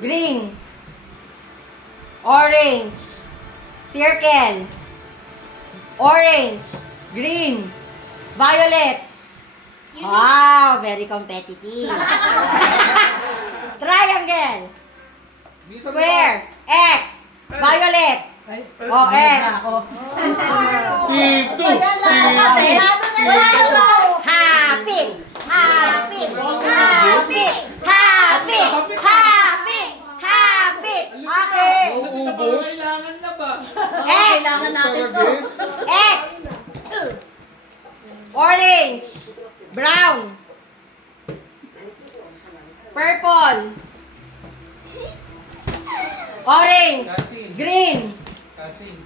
Green. Orange. Circle. Orange. Green. Violet. Wow, very competitive. Triangle. Square. X. Violet. O, X. Team 2. Happy. Happy. Happy. Happy. Happy. Happy. Okay. Ubus. Kailangan na ba? X. Kailangan natin to. X. Orange. Brown. Purple. Orange. Green. Kasing.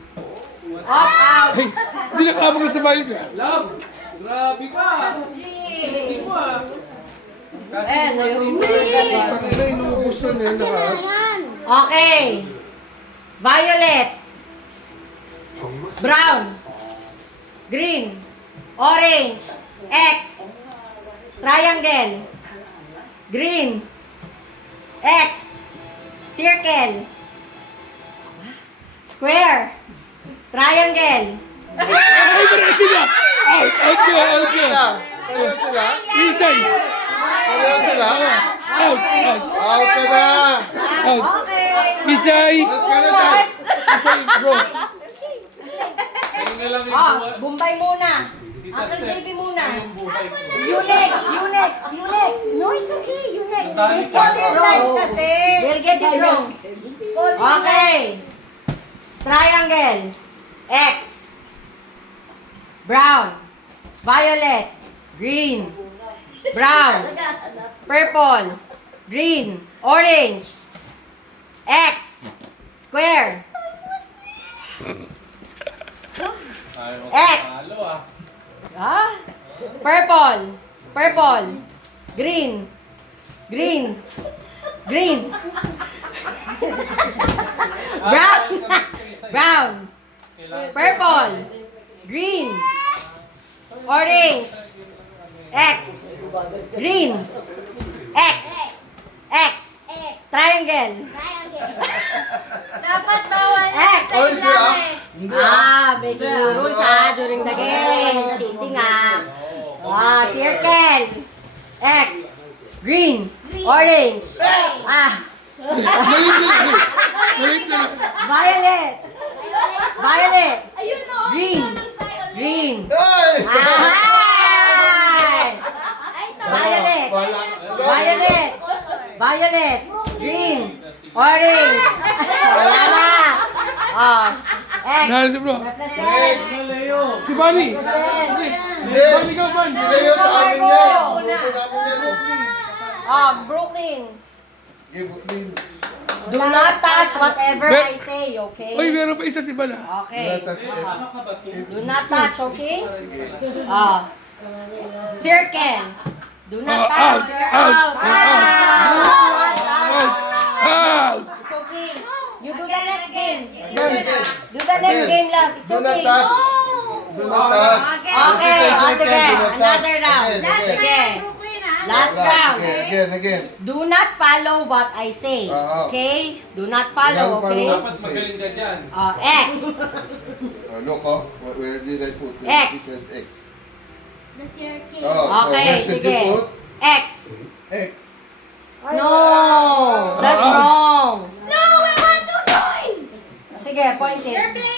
Off out. Ay, hindi nakabang sa bayo ka. Love! Grabe ka! Hindi mo ah. Takot na inuubos na nila lahat. Okay. Violet. Brown. Green. Orange. X. Triangle. Green. X. Circle. Square. Triangle. Ay, marami sila! Out! Out ka! Out ka! Pareho sila? Isay! Pareho sila? Out! Out! Out ka na! Out! Okay. Isay! Mas ka na dyan! Isay, bro! Ayun na lang yung Oh, buhay. Bombay muna. Uncle JP muna. You next. You next. You next. No, it's okay. You next. Dahil They'll get it wrong kasi. They'll get it wrong. Okay. Triangle. X. Brown. Violet. Green. Brown. Purple. Green. Orange. X. Square. Ayaw mo X. talo ah. Ah? Purple. Purple. Green. Green. Green. Brown. Brown. Purple. Green. Orange. X. Green. X. X. Triangle. Dapat bawal X. Oh, hindi ah. Making new rules during the game. Cheating circle. X. Green. Orange. Malit na lang! Malit na lang! Violet. Violet. Ayun no. Green. Green. Ay! Ay! Violet. Violet. Violet. Green. Orange. Wala na. Oh. X. Nahal si bro! Next! Si Bunny! Hindi! Bunny ka, Bunny! Sila yun sa amin yan! Grupo namin yan. Brooklyn. Give clean. Do not touch whatever Mer- I say, okay? Uy, meron pa isa si Bala. Okay. Touch it. Do not touch, okay? Circle. Do not Out! touch. Out! Out! Out! It's okay. You do the next game. Again, again. Do the next game, love. It's Do not okay. touch. Do not touch. Okay, This is a sige. second, do not touch. Another round. Again, again. Sige. Last round. Again, again. Do not follow what I say. Okay? Do not follow, Don't okay? follow. Dapat magaling ka dyan. X. Look, oh. Where did I put? X. It said X. The circle. Oh, so Okay, where should sige. you put? X. X. No! That's wrong. No, we want to join. Sige, point it.